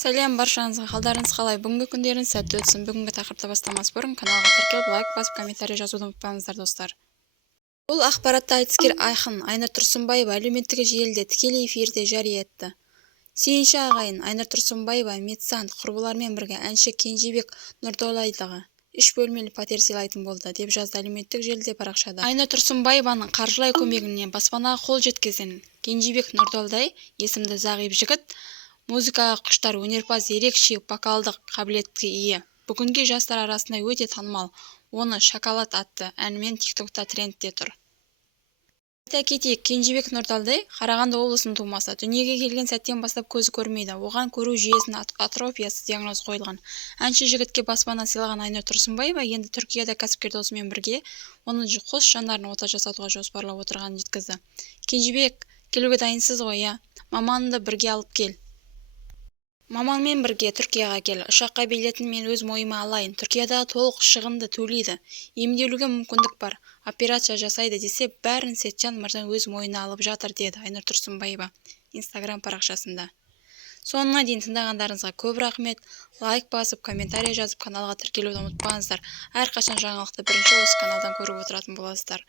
Сәлем баршаңызға, қалдарыңыз қалай? Бүгінгі күндеріңіз сәтті өтсін. Бүгінгі тақырыпты бастамас бұрын каналға тіркеліп, лайк басып, комментарий жазуды ұмытпаңыздар, достар. Бұл ақпаратты айтыскер Айхын Айнұр Тұрсынбаева әлеуметтік желіде тікелей эфирде жария етті. Сүйінші ағайын Айнұр Тұрсынбаева Медсант құрбылармен бірге әнші Кенжебек Нұрдолайдыға 3 бөлмелі пәтер сыйлайтын болды, деп жазды әлеуметтік желіде парақшада. Айнұр Тұрсынбаеваның қаржылай көмегіне баспанаға қол жеткізген Кенжебек Нұрдолай есімді зағип жігіт музыкаға құштар өнерпаз, ерекше вокалдық қабілетке ие. Бүгінгі жастар арасында өте танымал. Оны «Шоколад» атты әнімен тиктокта трендте тұр. Айта кетейік, Кенжебек Нұрдолай Қарағанды облысының тумасы. Дүниеге келген сәттен бастап көзі көрмейді. Оған көру жүйесінің атрофиясы диагноз қойылған. Әнші жігітке баспана сыйлаған Айнұр Тұрсынбаева енді Түркияда кәсіпкер досымен бірге оның қос жанарын ота жасатуға жоспарлап отырғанын жеткізді. Кенжебек, келуге дайынсыз ғой, иә? Маманды бірге алып кел. Маманмен бірге Түркияға кел. Ұшаққа билетін мен өз мойыма алайын. Түркияда толық шығынды төлейді. Емделуге мүмкіндік бар. Операция жасайды десе, бәрін Сетжан мырза өз мойнына алып жатыр, деді Айнұр Тұрсынбаева Instagram парақшасында. Соңына дейін тыңдағандарыңызға көп рахмет. Лайк басып, комментарий жазып, каналға тіркелуді ұмытпаңыздар. Әрқашан жаңалықты бірінші осы каналдан көріп отыратын боласыздар.